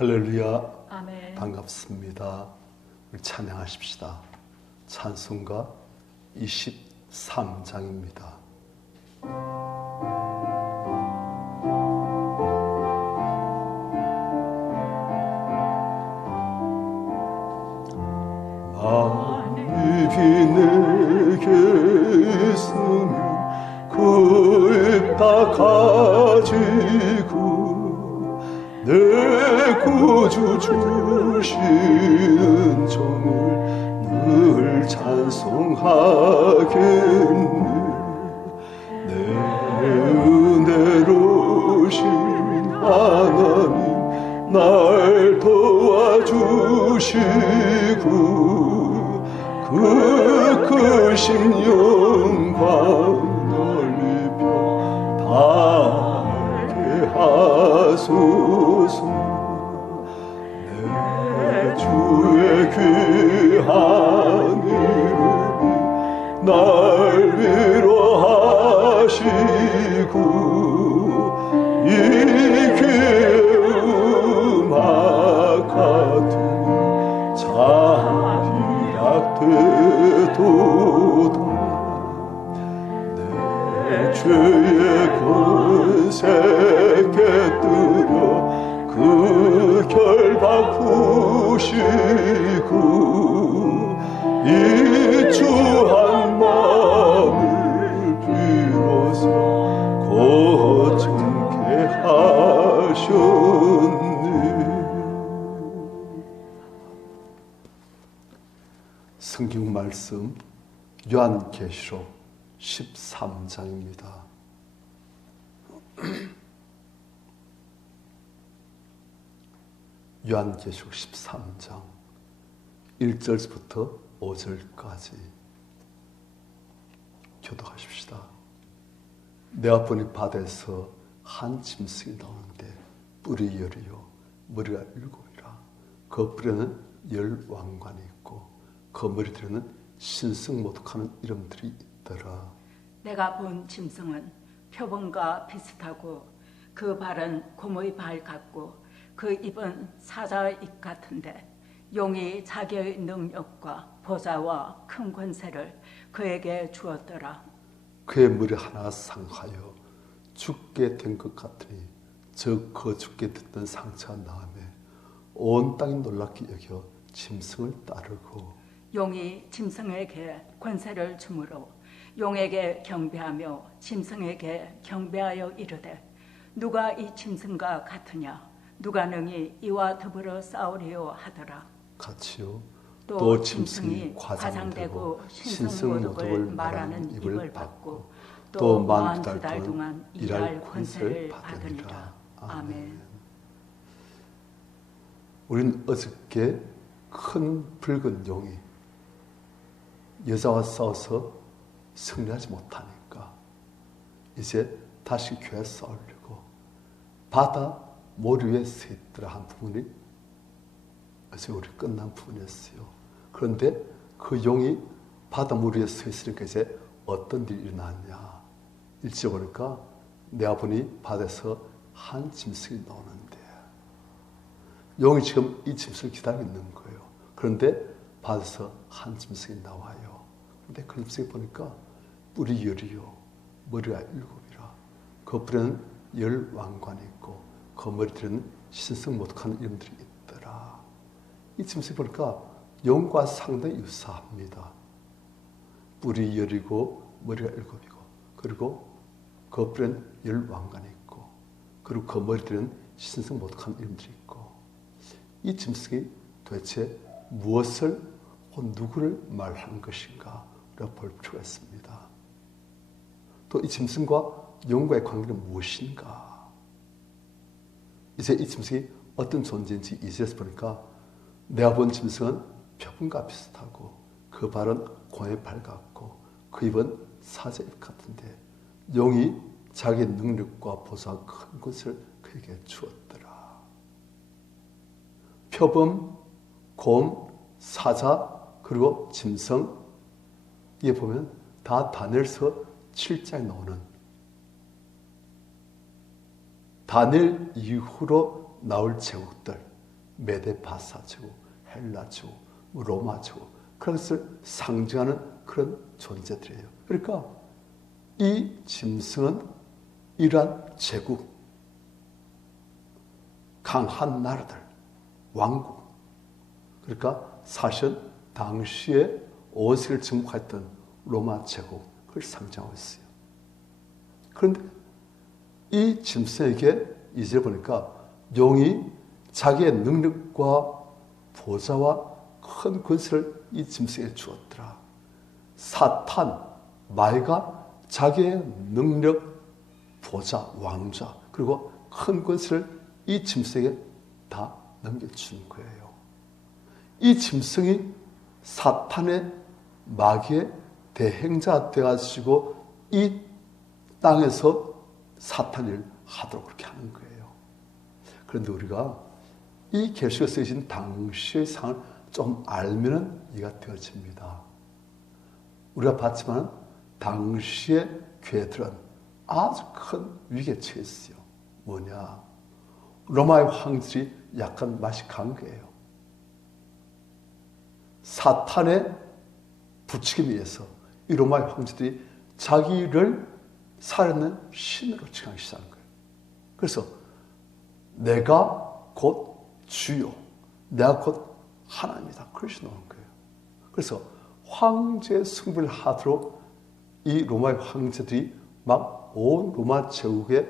할렐루야. 아멘. 반갑습니다. 우리 찬양하십시다. 찬송가 23장입니다. 만입이 내게 있으면 그 입 다 가지고 내 구주 주시는 종을 늘 찬송하겠네. 내 은혜로우신 하나님 날 도와주시고 그 크신 영광 넓혀 닿게 하소서. 내 주의 귀한 이름이 날 위로하시고 이 귀의 음악 같으니 자리락되도다. 내 죄의 권세 깨뜨려 그 결박 푸시고 이 주한 마음을 비로소 거창케 하셨네. 성경 말씀 요한계시록 13장입니다. 요한계시록 13장 1절부터 5절까지 교독하십시다. 내가 보니 바다에서 한 짐승이 나오는데 뿔이 10이요 머리가 7이라. 그 뿔에는 10왕관이 있고 그 머리들에는 신성모독하는 이름들이 있더라. 내가 본 짐승은 표범과 비슷하고 그 발은 곰의 발 같고 그 입은 사자의 입 같은데 용이 자기의 능력과 보좌와 큰 권세를 그에게 주었더라. 그의 머리 하나 상하여 죽게 된 것 같으니 즉 그 죽게 됐던 상처가 나음에 온 땅이 놀랍게 여겨 짐승을 따르고 용이 짐승에게 권세를 주므로 용에게 경배하며 짐승에게 경배하여 이르되 누가 이 짐승과 같으냐 누가 능히 이와 더불어 싸우리요 하더라. 같이요. 또 짐승이 과장되고 신성모독을 말하는 입을 받고 또 42달 동안 일할 권세를 받으리라. 아멘. 우리는 어저께 큰 붉은 용이 여자와 싸워서 승리하지 못하니까 이제 다시 교회 싸우려고 바다 모래 위에 서 있더라 한 부분이 어제 우리 끝난 부분이었어요. 그런데 그 용이 바다 모래 위에 서 있으니까 이제 어떤 일이 일어났냐. 일찍 보니까 내가 보니 바다에서 한 짐승이 나오는데 용이 지금 이 짐승을 기다리고 있는 거예요. 그런데 바다에서 한 짐승이 나와요. 근데 그 짐승이 보니까 뿔이 10이요 머리가 7이라. 그 뿔에는 10왕관이 있고 그 머리들에는 신성모독하는 이름들이 있더라. 이 짐승 보니까 용과 상당히 유사합니다. 뿔이 10이고 머리가 7이고 그리고 그 뿔에는 10왕관이 있고 그리고 그 머리들에는 신성모독하는 이름들이 있고 이 짐승이 도대체 무엇을 누구를 말하는 것인가 우리가 볼 필요가 있습니다. 또 이 짐승과 용과의 관계는 무엇인가? 이제 이 짐승이 어떤 존재인지 이제서 보니까 내가 본 짐승은 표범과 비슷하고 그 발은 곰의 발 같고 그 입은 사자의 입 같은데 용이 자기 능력과 보좌와 큰 것을 그에게 주었더라. 표범, 곰, 사자 그리고 짐승 이에 보면 다 다니엘서 7장에 나오는 다니엘 이후로 나올 제국들 메데 바사 제국, 헬라 제국, 로마 제국, 그런 것을 상징하는 그런 존재들이에요. 그러니까 이 짐승은 이러한 제국, 강한 나라들, 왕국, 그러니까 사실은 당시에 온 세계를 정복했던 로마 제국, 그걸 상징하고 있어요. 그런데 이 짐승에게 이제 보니까 용이 자기의 능력과 보좌와 큰 권세를 이 짐승에게 주었더라. 사탄, 마귀가 자기의 능력, 보좌, 왕좌, 그리고 큰 권세를 이 짐승에게 다 넘겨준 거예요. 이 짐승이 사탄의 마귀의 대행자가 되어가지고 이 땅에서 사탄 일을 하도록 그렇게 하는 거예요. 그런데 우리가 이 계시가 쓰여진 당시의 상을 좀 알면은 이해가 되어집니다. 우리가 봤지만 당시의 교회들은 아주 큰 위기에 처했어요. 뭐냐? 로마의 황들이 약간 맛이 간 거예요. 사탄의 부추김에 의해서 이 로마의 황제들이 자기를 살아있는 신으로 칭하기 시작한 거예요. 그래서 내가 곧 주요, 내가 곧 하나님이다. 그렇게 나오는 거예요. 그래서 황제 숭배를 하도록 이 로마의 황제들이 막 온 로마 제국에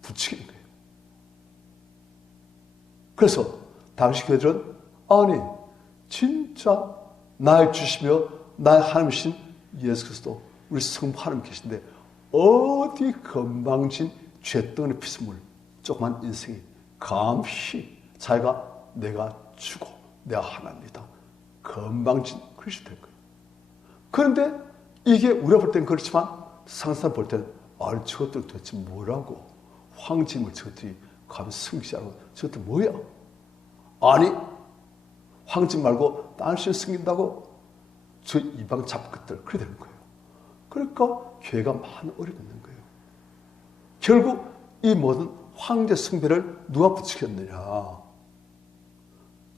부추긴 거예요. 그래서 당시 교회들은 아니 진짜 나의 주시며 나의 하나님이신 예수 그리스도 우리 성부 하나님 계신데 어디 건방진 죄덩어리 피스물 조그만 인생이 감히 자기가 내가 주고 내가 하나님이다. 건방진 그릇이 된 거예요. 그런데 이게 우리가 볼 땐 그렇지만 상상 볼 때는 아니 저것들 도대체 뭐라고 황제임을 저것들이 감히 승지하고 저것들 뭐야? 아니 황제 말고 다른 신을 숨긴다고 저 이방 잡것들 그래 되는 거예요. 그러니까 교회가 많은 어려움이 있는 거예요. 결국 이 모든 황제 숭배를 누가 부추겼느냐?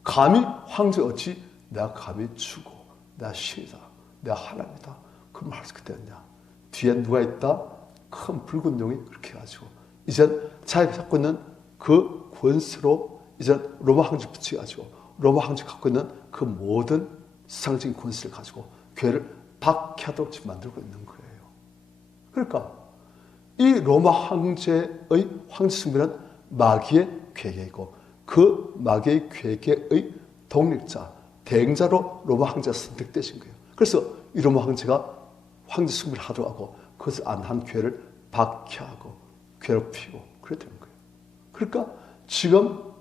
감히 황제 어찌 내가 감히 주고 내가 신이다 내가 하나님이다 그 말을 그때 했냐? 뒤에 누가 있다? 큰 붉은 용이 그렇게 해가지고 이제 자기가 갖고 있는 그 권세로 이제 로마 황제 붙여가지고 로마 황제 갖고 있는 그 모든 세상적인 권세를 가지고 교회를 박해하도록 지금 만들고 있는 거예요. 그러니까 이 로마 황제의 황제 숭배는 마귀의 괴계이고 그 마귀의 괴계의 독립자, 대행자로 로마 황제가 선택되신 거예요. 그래서 이 로마 황제가 황제 숭배를 하도록 하고 그것을 안 한 교회를 박해하고 괴롭히고 그래 되는 거예요. 그러니까 지금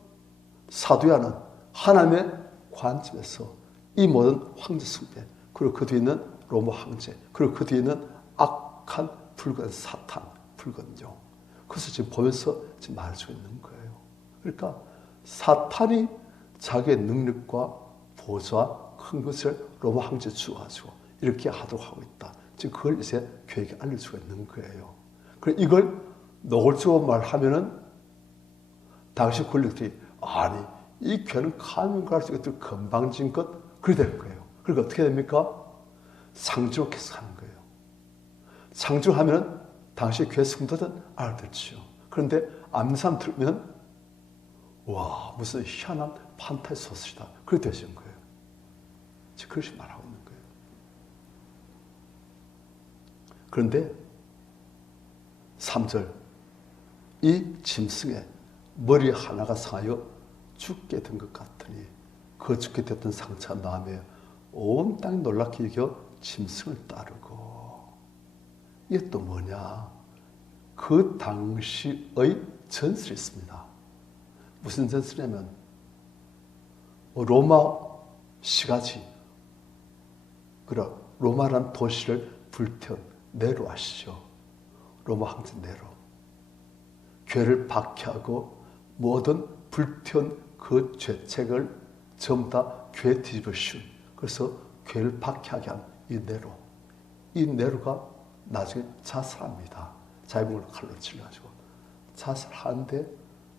사도야는 하나님의 관점에서 이 모든 황제 숭배 그리고 그 뒤에 있는 로마 황제 그리고 그 뒤에 있는 악한 붉은 사탄, 붉은 영 그것을 지금 보면서 지금 말해주고 있는 거예요. 그러니까 사탄이 자기의 능력과 보좌와 큰 것을 로마 황제에 주어가지고 이렇게 하도록 하고 있다. 지금 그걸 이제 교회에게 알려주고 있는 거예요. 그래 이걸 노골적으로 말하면은 당시 권력들이 아니 이 교회는 가면 갈수록 것들 건방진 것 그래 될 거예요. 그러니까 어떻게 됩니까? 상주로 계속 하는 거예요. 상주하면은 당시 교회 성도들은 알아듣지요. 그런데 아는 사람 들으면 와 무슨 희한한 판타지 소설이다. 그렇게 되시는 거예요. 지금 그렇게 말하고 있는 거예요. 그런데 3절 이 짐승의 머리 하나가 상하여 죽게 된 것 같으니 그 죽게 됐던 상처가 남에 온 땅이 놀랍게 여겨 짐승을 따르고 이게 또 뭐냐? 그 당시의 전설이 있습니다. 무슨 전설이냐면 로마 시가지 그런 로마란 도시를 불태운 네로 아시죠? 로마 황제 네로 교회를 박해하고 모든 불태운 그 죄책을 전부 다 교회 뒤집어 씌운 그래서 교회를 박해하게 한 이 네로가 나중에 자살합니다. 자기 몸을 칼로 찔러가지고 자살하는데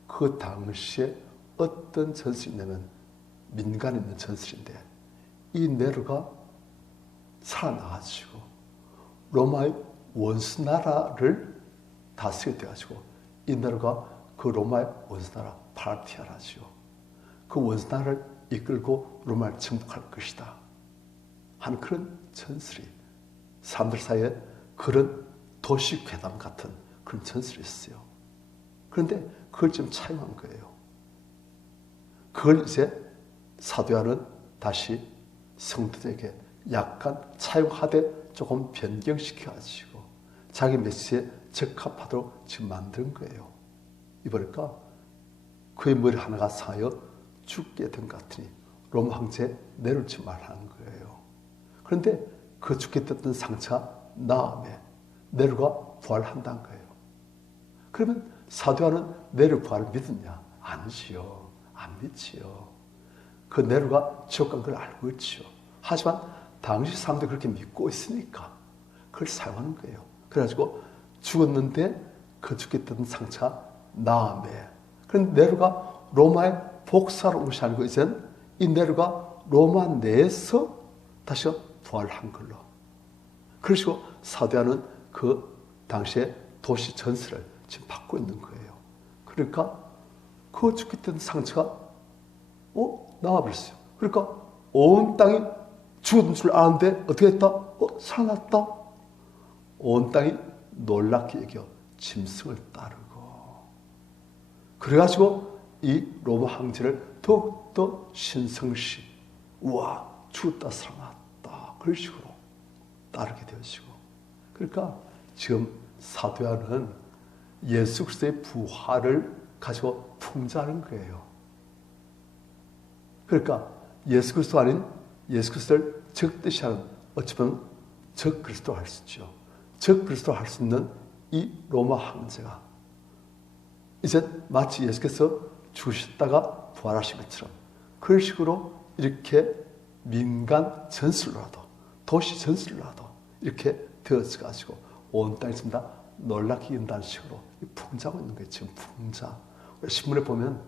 그 당시에 어떤 전술이냐면 민간 있는 전술인데 이 네로가 살아나가지고 로마의 원수 나라를 다스리게 돼가지고 이 네로가 그 로마의 원수 나라 파르티아라죠. 그 원수 나라를 이끌고 로마를 정복할 것이다 하는 그런 전술이 사람들 사이에 그런 도시 괴담 같은 그런 전술이 있어요. 그런데 그걸 좀 차용한 거예요. 그걸 이제 사도 요한은 다시 성도들에게 약간 차용하되 조금 변경시켜가지고 자기 메시지에 적합하도록 지금 만든 거예요. 이보니까 그의 머리 하나가 상하여 죽게 된 것 같으니 로마 황제에 내놓지 말라는 거예요. 그런데 그 죽게 됐던 상처가 나음에 네로가 부활한다는 거예요. 그러면 사도 요한은 네로 부활을 믿었냐? 아니지요. 안 믿지요. 그 네로가 지옥 간 걸 알고 있지요. 하지만 당시 사람들이 그렇게 믿고 있으니까 그걸 사용하는 거예요. 그래가지고 죽었는데 그 죽게 됐던 상처가 나음에 그런데 네로가 로마의 복사로 온 것이 아니고 이제는 이 네로가 로마 내에서 다시 부활한 걸로. 그러시고 사도 요한은 그 당시에 도시 전설을 지금 받고 있는 거예요. 그러니까 그 죽게 된 상처가 나와버렸어요. 그러니까 온 땅이 죽은 줄 아는데 어떻게 했다? 살아났다. 온 땅이 놀랍게 여겨 짐승을 따르고 그래가지고 이 로마 황제를 더욱더 신성시 우와 죽었다 살아났다 그런 식으로 따르게 되어지고 그러니까 지금 사도 요한은 예수 그리스도의 부활을 가지고 풍자하는 거예요. 그러니까 예수 그리스도 아닌 예수 그리스도를 적듯이 하는 어쩌면 적 그리스도 할 수 있죠. 적 그리스도 할 수 있는 이 로마 황제가 이제 마치 예수께서 죽으셨다가 부활하신 것처럼 그런 식으로 이렇게 민간 전술로라도 도시 전술로라도 이렇게 되어져가지고 온 땅에 있습니다. 놀랍게 인다는 식으로 풍자하고 있는 거예요. 지금 풍자. 신문에 보면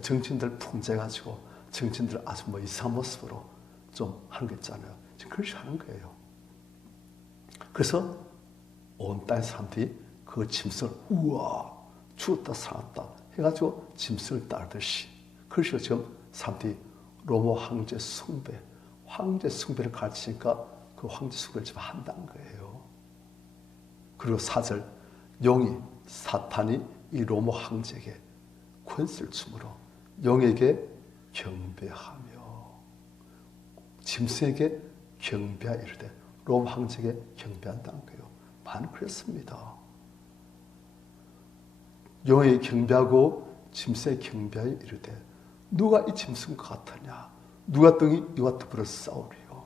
정치인들 풍자해가지고 정치인들 아주 이상한 모습으로 좀 하는 거 있잖아요. 지금 그렇게 하는 거예요. 그래서 온 땅의 사람들이 그 짐승을 우와 죽었다 살았다 해가지고 짐승을 따르듯이 그래서 지금 사람들이 로마 황제 숭배를 가르치니까 그 황제 숭배를 지금 한다는 거예요. 그리고 4절 용이 사탄이 이 로마 황제에게 권세를 주므로 용에게 경배하며 짐승에게 경배하 이르되 로마 황제에게 경배한다는 거예요. 많이 그랬습니다. 용에게 경배하고 짐승에게 경배하여 이르되 누가 이 짐승과 같으냐 누가 등이 이와 더불어 싸우리요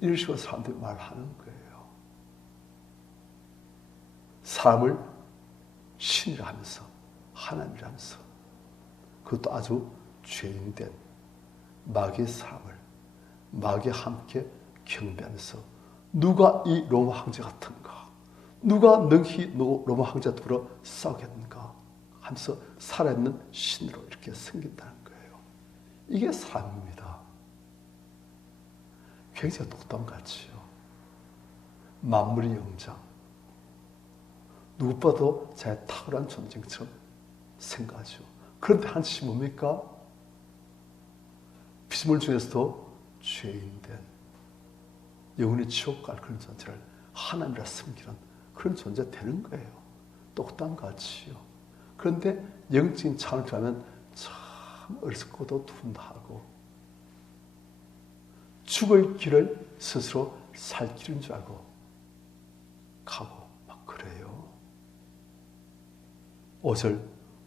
이런 식으로 사람들이 말하는 거예요. 사람을 신이라 하면서 하나님이라 하면서 그것도 아주 죄인된 마귀의 사람을 마귀와 함께 경배하면서 누가 이 로마 황제 같은가 누가 능히 로마 황제와 더불어 싸우겠는가 하면서 살아있는 신으로 이렇게 생긴다는 거예요. 이게 사람입니다. 굉장히 독담같이요. 만물의 영장 누구보다도 자기 탁월한 존재처럼 생각하죠. 그런데 한 짓이 뭡니까? 피조물 중에서도 죄인된 영원히 지옥 갈 그런 존재를 하나님이라 섬기는 그런 존재 되는 거예요. 똑같이요. 그런데 영적인 차원을 가면 참 어리석고도 둔하고 죽을 길을 스스로 살 길인 줄 알고 가고 막 그래요. 5절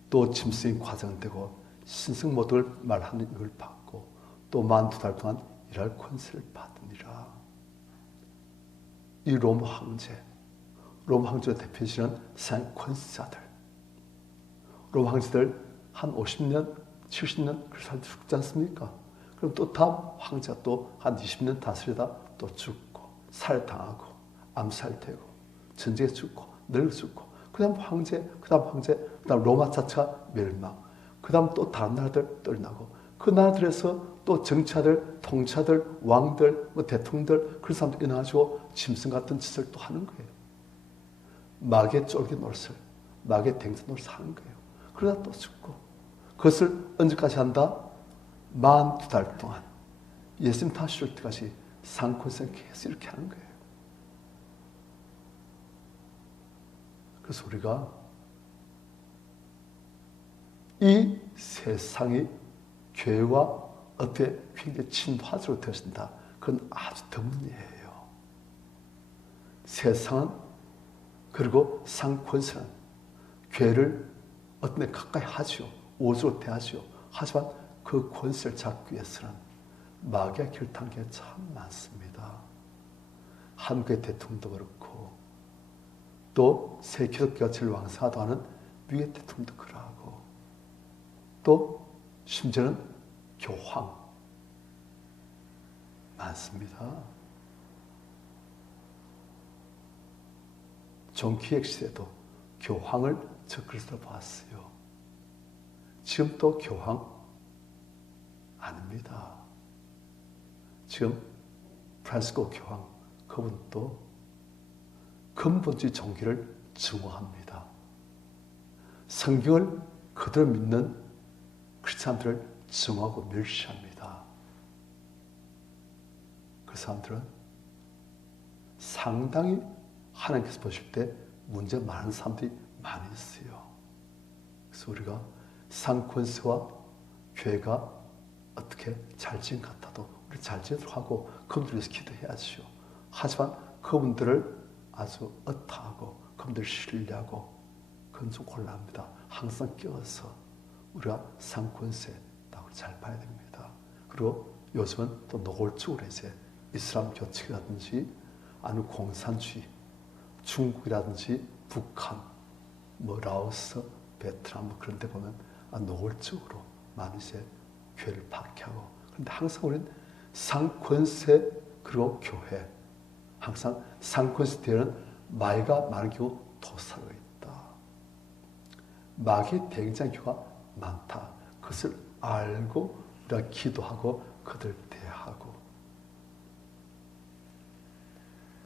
또 짐승이 과장되고 신성 모독을 말하는 이걸 받고 또 42달 동안 일할 권세를 받으니라. 이 로마 황제를 대표해주는 세상 권세자들 로마 황제들 한 50년, 70년 그렇게 살다 죽지 않습니까? 그럼 또 다음 황제가 또 한 20년 다스리다 또 죽고 살해당하고 암살되고 전쟁에 죽고 늙어 죽고 그 다음 황제, 그 다음 로마 자체가 멸망. 그 그 다음 또 다른 나라들 또 일어나고, 그 나라들에서 또 정치자들, 통치자들, 왕들, 뭐 대통령들, 그런 사람들 일어나가지고 짐승 같은 짓을 또 하는 거예요. 마귀의 쫄기 노릇을, 마귀의 댕선 노릇을 하는 거예요. 그러다 또 죽고, 그것을 언제까지 한다? 42달 동안 예수님 다시 올 때까지 상권성 계속 이렇게 하는 거예요. 그래서 우리가 이 세상이 교회와 어떻게 굉장히 친화적으로 되어진다. 그건 아주 드문 예예요. 세상은, 그리고 상권성은 교회를 어떤 데 가까이 하죠. 오주로 대하죠. 하지만 그 권세를 잡기 위해서는 마귀가 결탁한 게 참 많습니다. 한국의 대통령도 그렇고, 또 세계적교가 제일 왕성하다고 하는 미국의 대통령도 그러하고, 또 심지어는 교황 많습니다. 존 기획 시대도 교황을 적그리스도로 봤어요. 지금 또 교황 아닙니다. 지금 프란시스코 교황, 그분도 근본주의 종교를 증오합니다. 성경을 그대로 믿는 크리스찬들을 증오하고 멸시합니다. 그 사람들은 상당히 하나님께서 보실 때 문제 많은 사람들이 많이 있어요. 그래서 우리가 상권세와 교회가 어떻게 잘 지은 것 같아도 우리 잘 지도록 하고 그분들 위해서 기도해야죠. 하지만 그분들을 아주 어타하고 그분들 신뢰하고 그건 좀 곤란합니다. 항상 끼워서 우리가 상권세라고 잘 봐야 됩니다. 그리고 요즘은 또 노골적으로 이제 이슬람 교칙이라든지 아니면 공산주의, 중국이라든지 북한, 뭐 라오스, 베트남 뭐 그런 데 보면 노골적으로 많이 이제 교회를 박해하고, 그런데 항상 우리는 상권세 그리고 교회, 항상 상권세 뒤에는 마귀가 많은 경우 도사가 있다. 마귀의 대행장교가 많다. 그것을 알고 우리가 기도하고 그들 대하고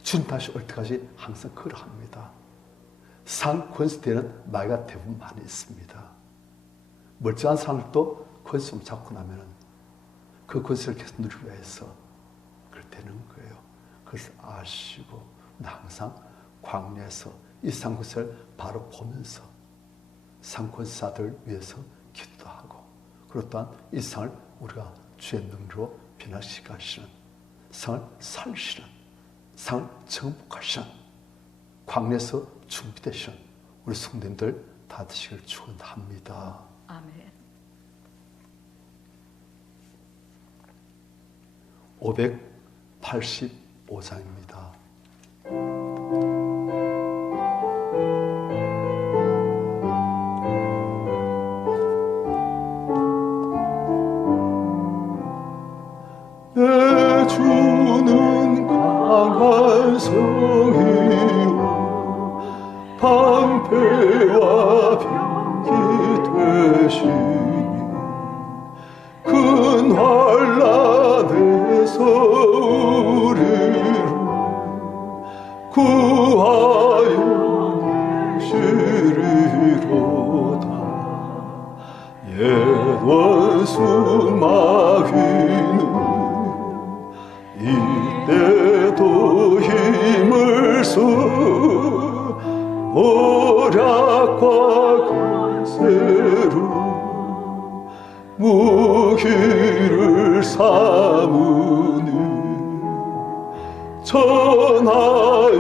주님 다시 올 때까지 항상 그러합니다. 상권세 뒤에는 마귀가 대부분 많이 있습니다. 멀쩡한 사람들도 권세 잡고 나면은 그 권세를 계속 누리기 위해서 그렇게 되는 거예요. 그것을 아시고 항상 광야에서 이 상권세를 바로 보면서 상권사들 위해서 기도도 하고, 그리고 또한 이 상을 우리가 주의 능력으로 변화시키시는, 상을 살리시는, 상을 정복하시는, 광야에서 준비되시는 우리 성도님들 다 되시길 축원합니다. 아멘. 585장입니다. 내 주는 강한 성이요 방패와 병기 되시니 큰 환난에서 우리를 구하여 계시리로다. 옛 원수 마귀는 이때도 힘을 써 모략과 권세로 무기를 삼으니 천하에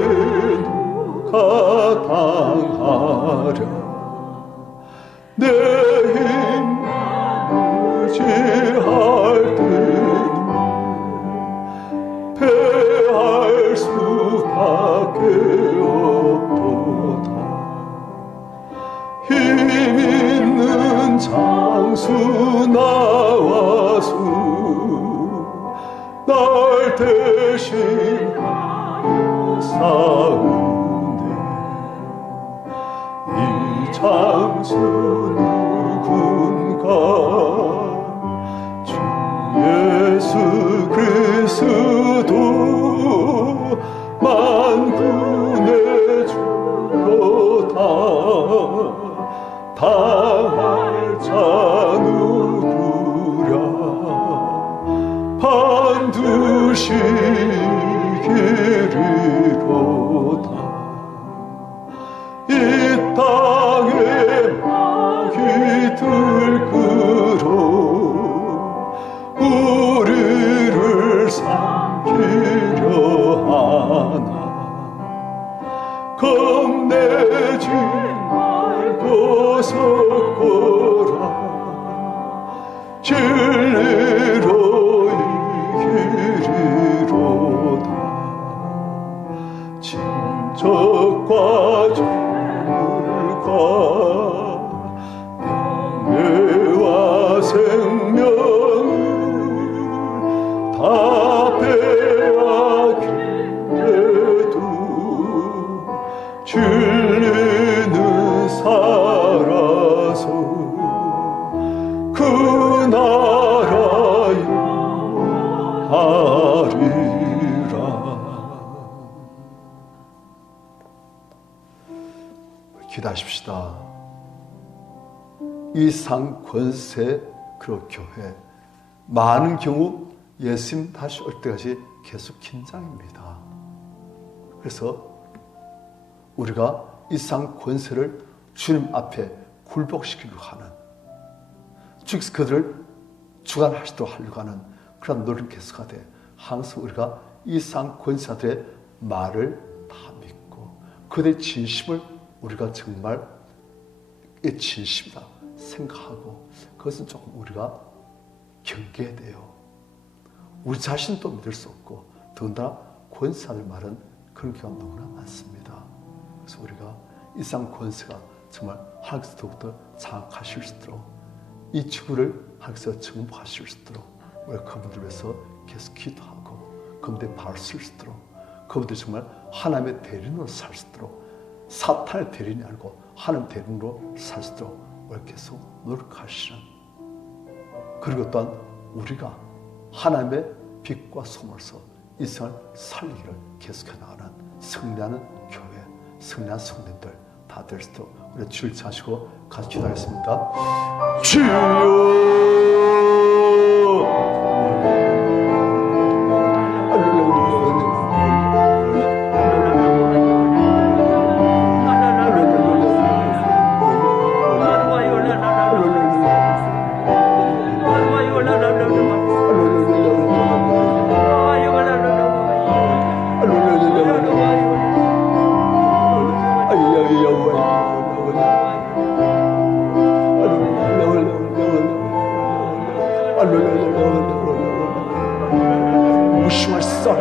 누가 당하랴. 내 힘 의지할 때는 패할 수밖에 없도다. 힘 있는 장수 나와서 날 대신하여 싸우네. 이 장수 누군가 주 예수 그리스도 만군의 주로다. 당할 자 누구랴 반드시 이기리로다. 이 땅에 마귀 들끓어 우리를 삼키려 하나 겁내지 말고 섰거라. 진리로 이기리로다. 진적과 정물과 명예와 생명을 다 빼앗긴데도 진리는 살아서 그 나라에 하리라. 기도하십시다. 이 상 권세 그리고 교회 많은 경우 예수님 다시 올 때까지 계속 긴장입니다. 그래서 우리가 이 상 권세를 주님 앞에 굴복시키려고 하는, 즉 그들을 주관하시도록 하려고 하는 그런 노력을 계속하되, 항상 우리가 이 상 권세자들의 말을 다 믿고 그들의 진심을 우리가 정말 이 진심이다 생각하고, 그것은 조금 우리가 경계해야 돼요. 우리 자신도 믿을 수 없고 더군다나 권세자들 말은 그런 경우가 너무나 많습니다. 그래서 우리가 이 상 권세가 정말 하나님께서 더욱더 장악하실 수 있도록, 이 지구를 하나님께서 정복하실 수 있도록 우리가 그분들 위해서 계속 기도하고 그분들의 발을 쓸 수 있도록, 그분들이 정말 하나님의 대리인으로 살 수 있도록, 사탄의 대리인이 아니고 하나님의 대리인으로 살 수 있도록 우리가 계속 노력하시는, 그리고 또한 우리가 하나님의 빛과 소금으로서 이 세상을 살리기를 계속해 나가는 승리하는 교회, 승리한 성도들 다 될 수 있도록 우리 주를 찾으시고 같이 기도하겠습니다. 주여 무심할 썰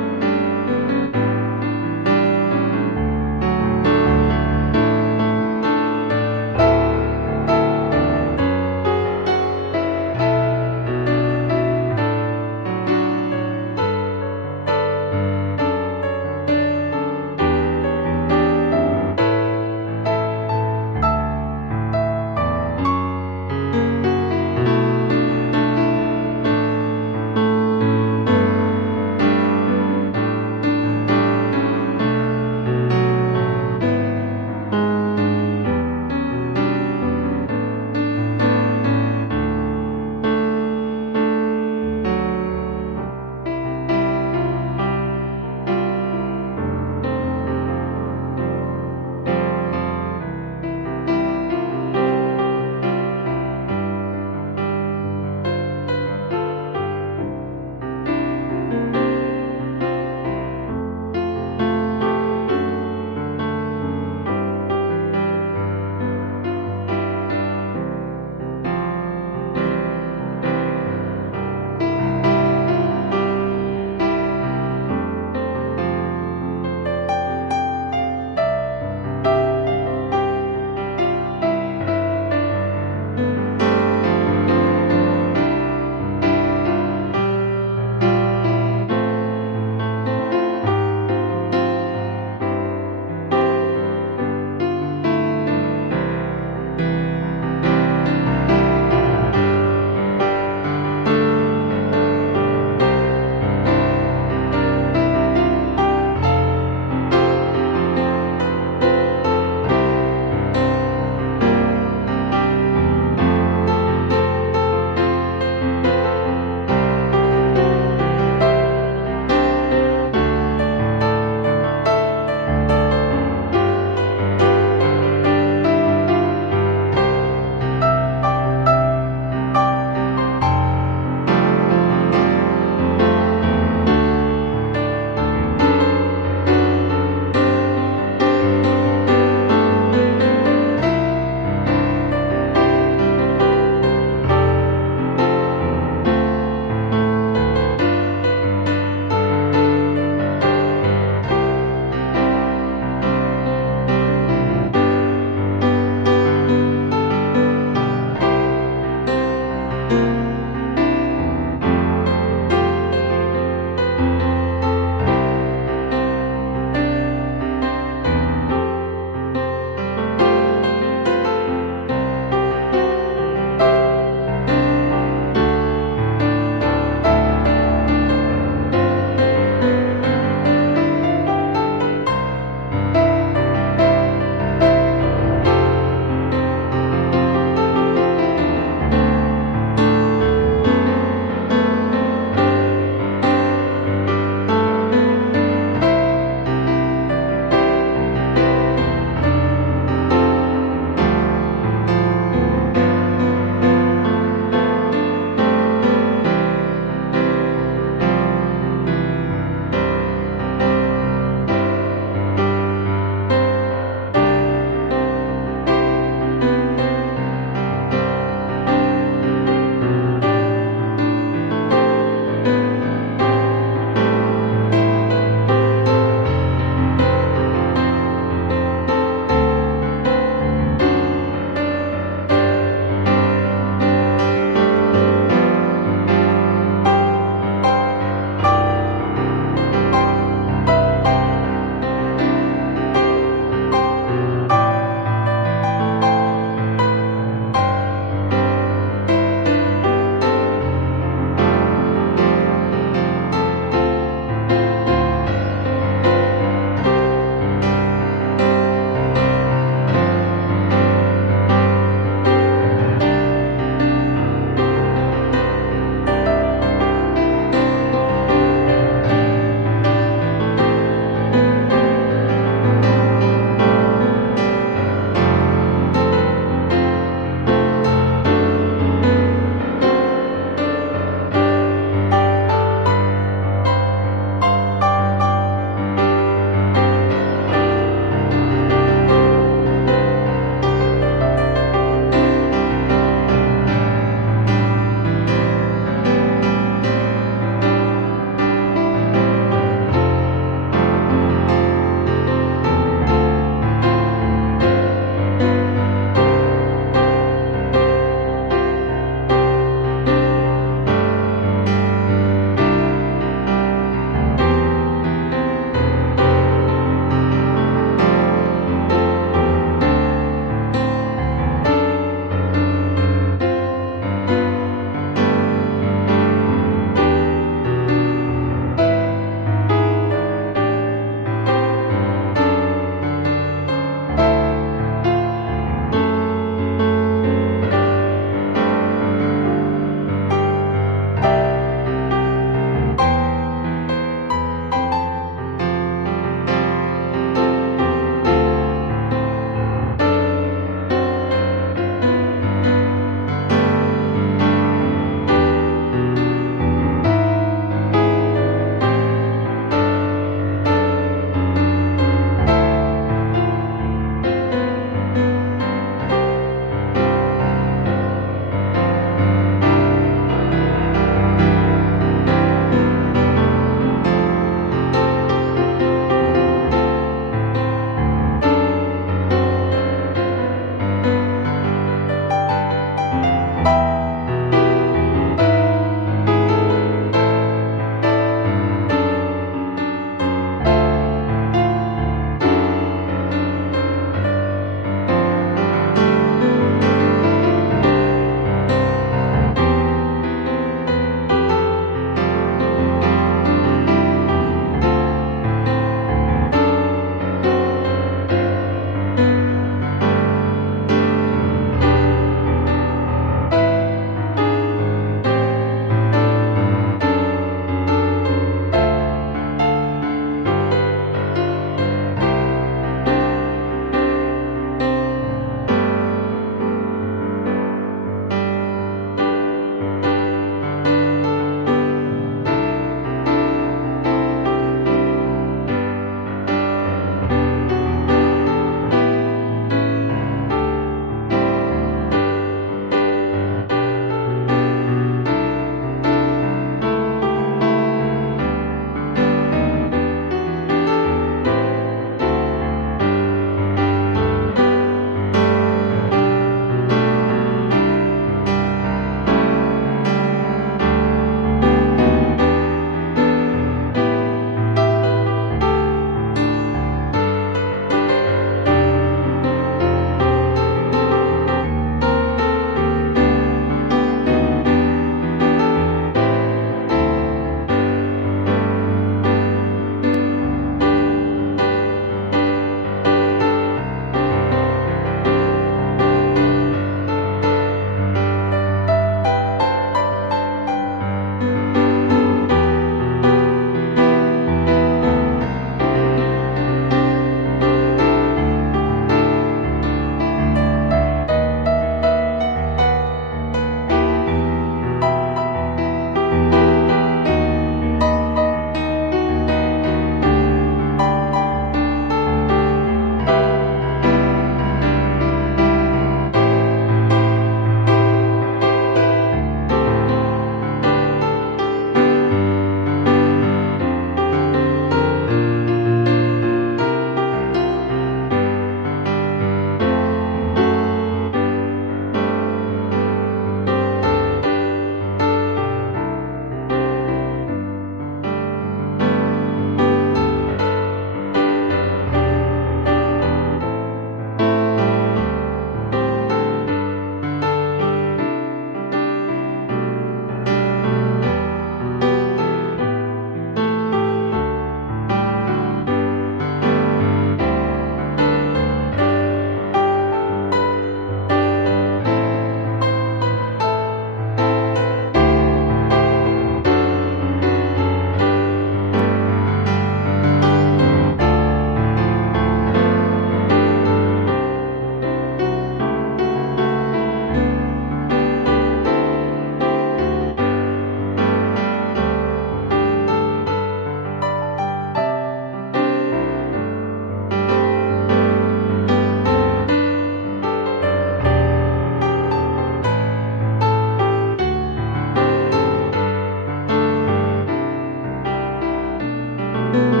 주